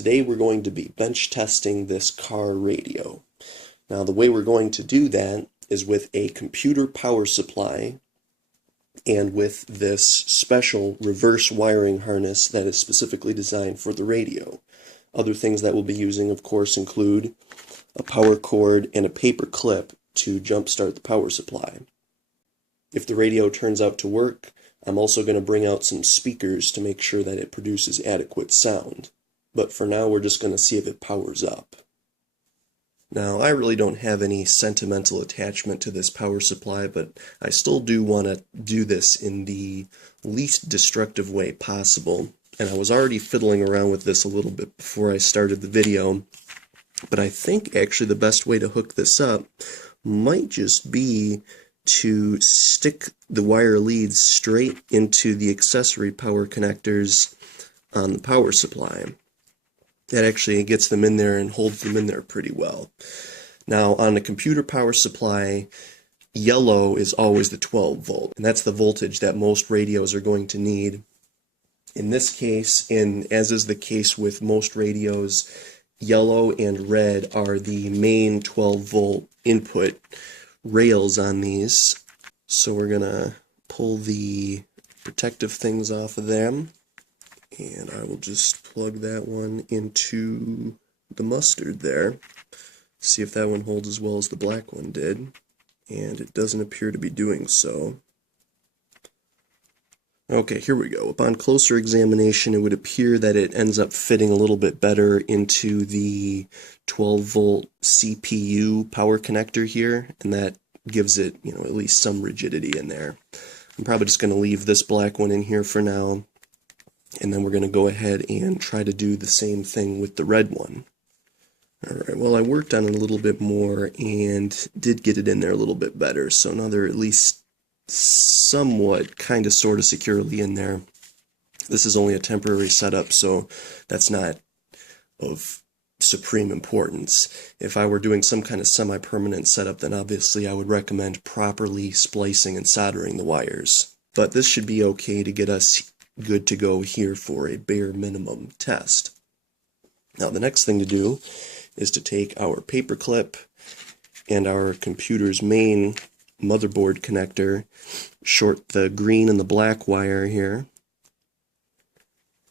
Today we're going to be bench testing this car radio. Now the way we're going to do that is with a computer power supply and with this special reverse wiring harness that is specifically designed for the radio. Other things that we'll be using, of course, include a power cord and a paper clip to jumpstart the power supply. If the radio turns out to work, I'm also going to bring out some speakers to make sure that it produces adequate sound. But for now, we're just going to see if it powers up. Now, I really don't have any sentimental attachment to this power supply, but I still do want to do this in the least destructive way possible. And I was already fiddling around with this a little bit before I started the video, but I think actually the best way to hook this up might just be to stick the wire leads straight into the accessory power connectors on the power supply. That actually gets them in there and holds them in there pretty well. Now, on a computer power supply, yellow is always the 12 volt, and that's the voltage that most radios are going to need. In this case, and as is the case with most radios, yellow and red are the main 12 volt input rails on these. So we're gonna pull the protective things off of them, and I will just plug that one into the mustard there. See if that one holds as well as the black one did, and it doesn't appear to be doing so. Okay, here we go. Upon closer examination, it would appear that it ends up fitting a little bit better into the 12 volt CPU power connector here, and that gives it, at least some rigidity in there. I'm probably just going to leave this black one in here for now, and then we're going to go ahead and try to do the same thing with the red one. Alright, well, I worked on it a little bit more and did get it in there a little bit better, so now they're at least somewhat, kind of, sort of securely in there. This is only a temporary setup, so that's not of supreme importance. If I were doing some kind of semi-permanent setup, then obviously I would recommend properly splicing and soldering the wires. But this should be okay to get us good to go here for a bare minimum test. Now the next thing to do is to take our paper clip and our computer's main motherboard connector, short the green and the black wire here.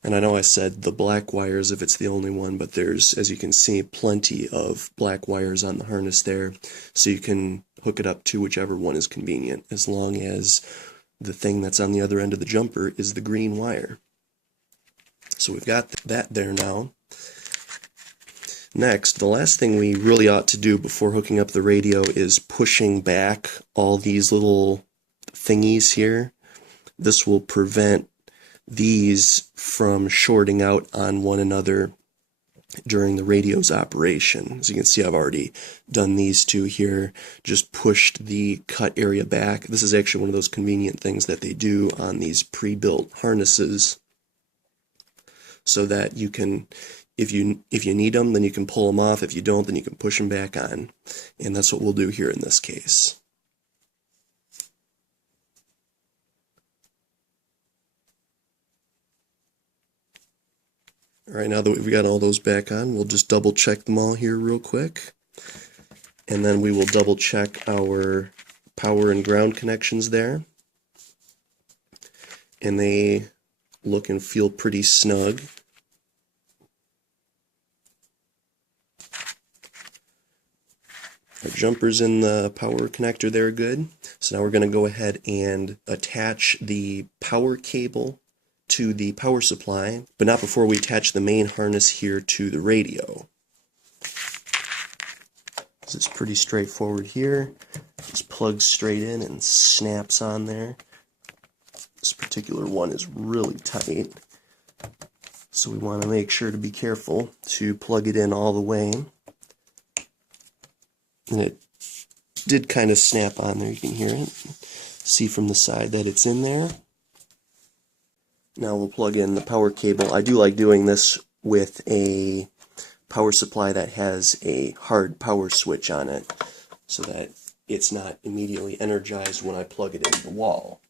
And I know I said the black wires if it's the only one, but there's, as you can see, plenty of black wires on the harness there, so you can hook it up to whichever one is convenient, as long as the thing that's on the other end of the jumper is the green wire. So we've got that there now. Next, the last thing we really ought to do before hooking up the radio is pushing back all these little thingies here. This will prevent these from shorting out on one another during the radio's operation. As you can see, I've already done these two here, just pushed the cut area back. This is actually one of those convenient things that they do on these pre-built harnesses, so that you can, if you need them, then you can pull them off. If you don't, then you can push them back on. And that's what we'll do here in this case. Alright, now that we've got all those back on, we'll just double check them all here real quick. And then we will double check our power and ground connections there. And they look and feel pretty snug. Our jumpers in the power connector there are good. So now we're going to go ahead and attach the power cable to the power supply, but not before we attach the main harness here to the radio. This is pretty straightforward here. Just plugs straight in and snaps on there. This particular one is really tight, so we want to make sure to be careful to plug it in all the way. And it did kind of snap on there, you can hear it. See from the side that it's in there. Now we'll plug in the power cable. I do like doing this with a power supply that has a hard power switch on it, so that it's not immediately energized when I plug it into the wall.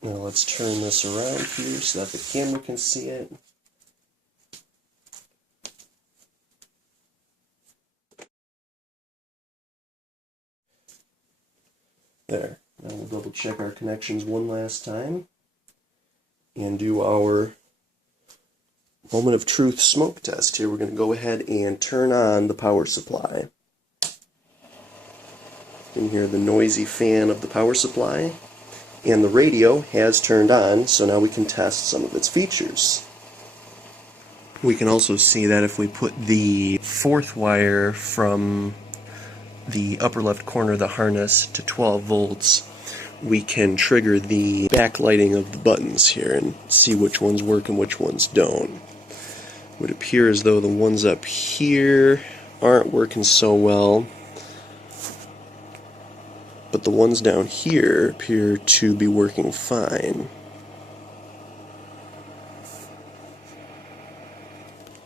Now let's turn this around here so that the camera can see it. There. Now we'll double check our connections one last time and do our moment of truth smoke test here. We're going to go ahead and turn on the power supply. You can hear the noisy fan of the power supply, and the radio has turned on, so now we can test some of its features. We can also see that if we put the fourth wire from the upper left corner of the harness to 12 volts, we can trigger the backlighting of the buttons here and see which ones work and which ones don't. It would appear as though the ones up here aren't working so well, but the ones down here appear to be working fine.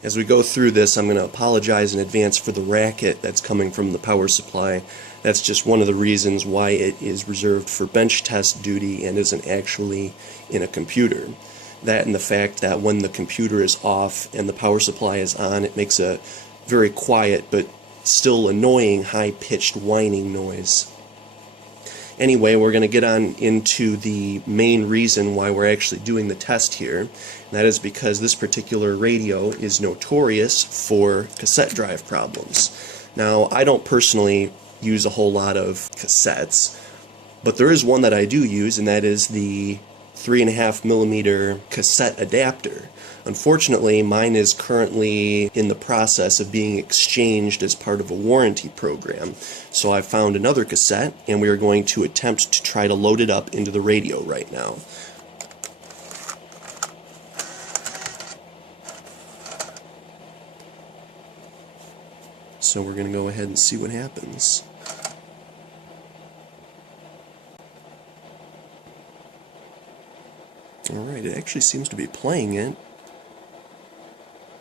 As we go through this, I'm going to apologize in advance for the racket that's coming from the power supply. That's just one of the reasons why it is reserved for bench test duty and isn't actually in a computer. That and the fact that when the computer is off and the power supply is on, it makes a very quiet but still annoying high-pitched whining noise. Anyway, we're going to get on into the main reason why we're actually doing the test here. And that is because this particular radio is notorious for cassette drive problems. Now, I don't personally use a whole lot of cassettes, but there is one that I do use, and that is the 3.5mm cassette adapter. Unfortunately, mine is currently in the process of being exchanged as part of a warranty program. So I found another cassette, and we are going to attempt to try to load it up into the radio right now. So we're going to go ahead and see what happens. Alright, it actually seems to be playing it.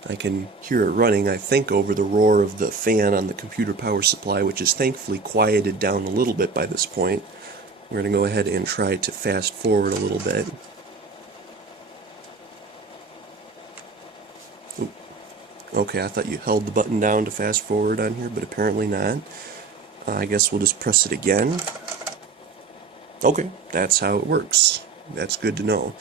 I can hear it running, I think, over the roar of the fan on the computer power supply, which is thankfully quieted down a little bit by this point. We're going to go ahead and try to fast forward a little bit. Oop. Okay, I thought you held the button down to fast forward on here, but apparently not. I guess we'll just press it again. Okay, that's how it works. That's good to know.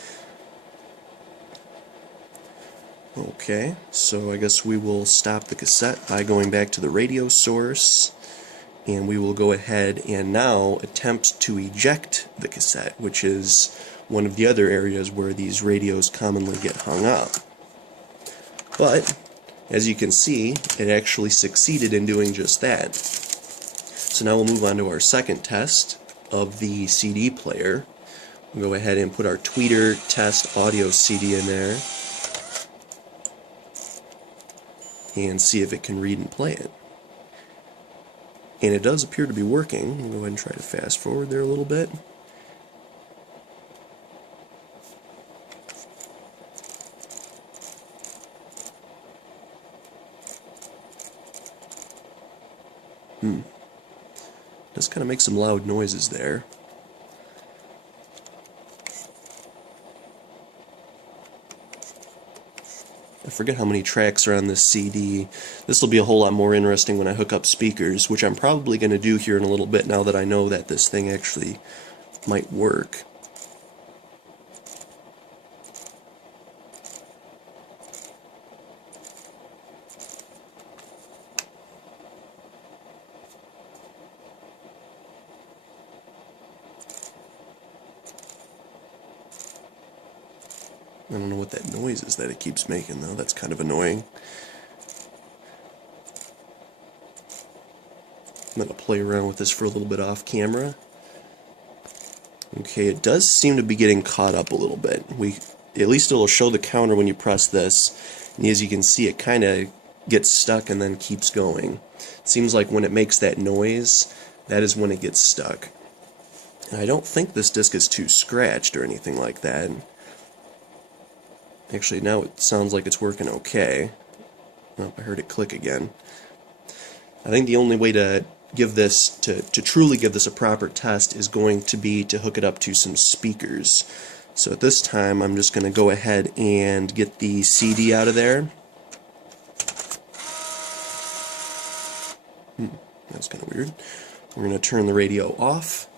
Okay, so I guess we will stop the cassette by going back to the radio source, and we will go ahead and now attempt to eject the cassette, which is one of the other areas where these radios commonly get hung up. But, as you can see, it actually succeeded in doing just that. So now we'll move on to our second test of the CD player. We'll go ahead and put our tweeter test audio CD in there and see if it can read and play it. And it does appear to be working. We'll go ahead and try to fast forward there a little bit. Does kind of make some loud noises there. I forget how many tracks are on this CD. This will be a whole lot more interesting when I hook up speakers, which I'm probably going to do here in a little bit now that I know that this thing actually might work. I don't know what that noise is that it keeps making, though. That's kind of annoying. I'm going to play around with this for a little bit off camera. Okay, it does seem to be getting caught up a little bit. At least it'll show the counter when you press this. And as you can see, it kind of gets stuck and then keeps going. It seems like when it makes that noise, that is when it gets stuck. And I don't think this disc is too scratched or anything like that. Actually, now it sounds like it's working okay. Oh, I heard it click again. I think the only way to give this, to truly give this a proper test is going to be to hook it up to some speakers. So at this time, I'm just going to go ahead and get the CD out of there. That's kind of weird. We're going to turn the radio off,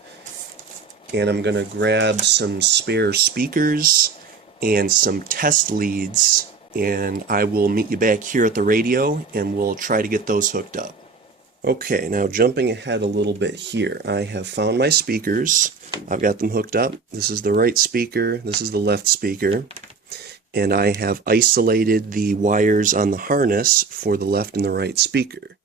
and I'm going to grab some spare speakers and some test leads, and I will meet you back here at the radio, and we'll try to get those hooked up. Okay, now jumping ahead a little bit here, I have found my speakers. I've got them hooked up. This is the right speaker, this is the left speaker, and I have isolated the wires on the harness for the left and the right speaker.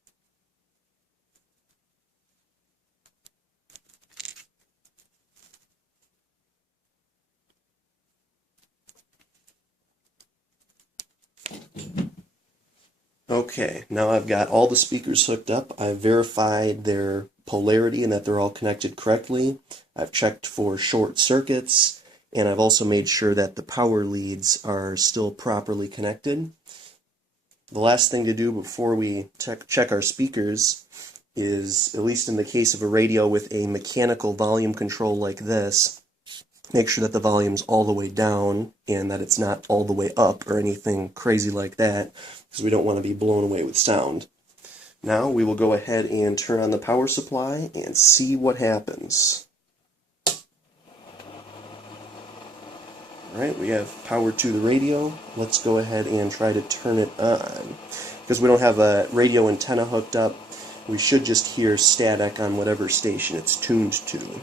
Okay, now I've got all the speakers hooked up. I've verified their polarity and that they're all connected correctly. I've checked for short circuits, and I've also made sure that the power leads are still properly connected. The last thing to do before we check our speakers is, at least in the case of a radio with a mechanical volume control like this, make sure that the volume's all the way down and that it's not all the way up or anything crazy like that, because we don't want to be blown away with sound. Now we will go ahead and turn on the power supply and see what happens. Alright, we have power to the radio. Let's go ahead and try to turn it on. Because we don't have a radio antenna hooked up, we should just hear static on whatever station it's tuned to.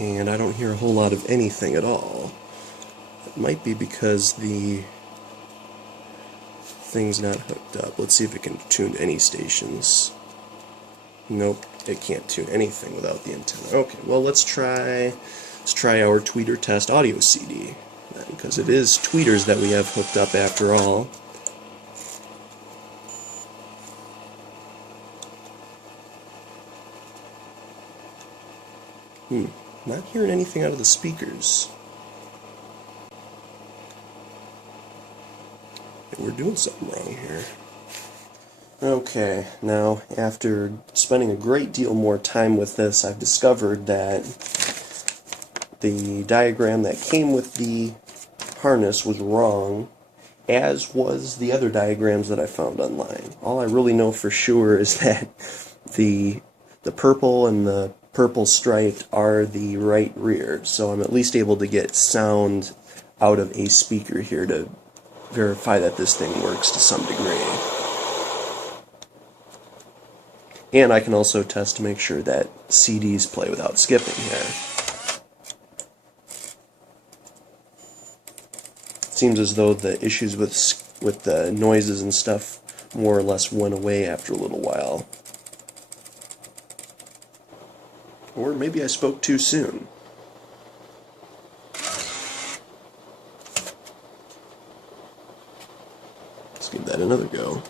And I don't hear a whole lot of anything at all. It might be because the thing's not hooked up. Let's see if it can tune any stations. Nope, it can't tune anything without the antenna. Okay, well let's try our tweeter test audio CD, because it is tweeters that we have hooked up after all. Not hearing anything out of the speakers. We're doing something wrong here. Okay, now after spending a great deal more time with this, I've discovered that the diagram that came with the harness was wrong, as was the other diagrams that I found online. All I really know for sure is that the purple and the purple striped are the right rear, so I'm at least able to get sound out of a speaker here to verify that this thing works to some degree. And I can also test to make sure that CDs play without skipping here. It seems as though the issues with the noises and stuff more or less went away after a little while. Or maybe I spoke too soon. Let's give that another go.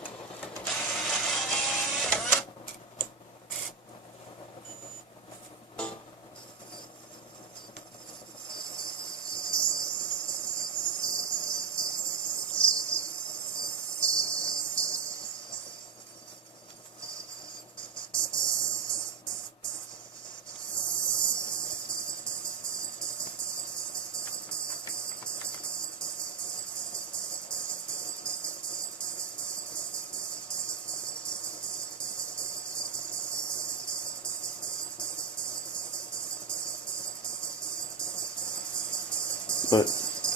But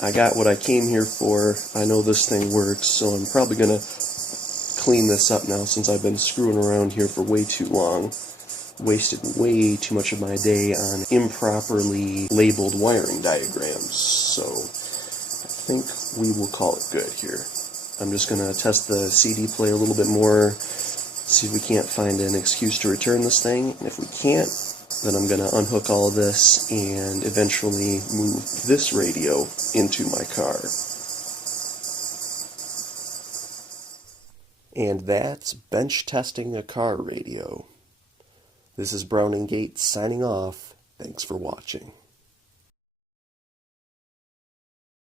I got what I came here for. I know this thing works, so I'm probably going to clean this up now since I've been screwing around here for way too long. Wasted way too much of my day on improperly labeled wiring diagrams. So I think we will call it good here. I'm just going to test the CD player a little bit more, see if we can't find an excuse to return this thing, and if we can't, then I'm going to unhook all of this and eventually move this radio into my car. And that's bench testing a car radio. This is Brown and Gates signing off. Thanks for watching.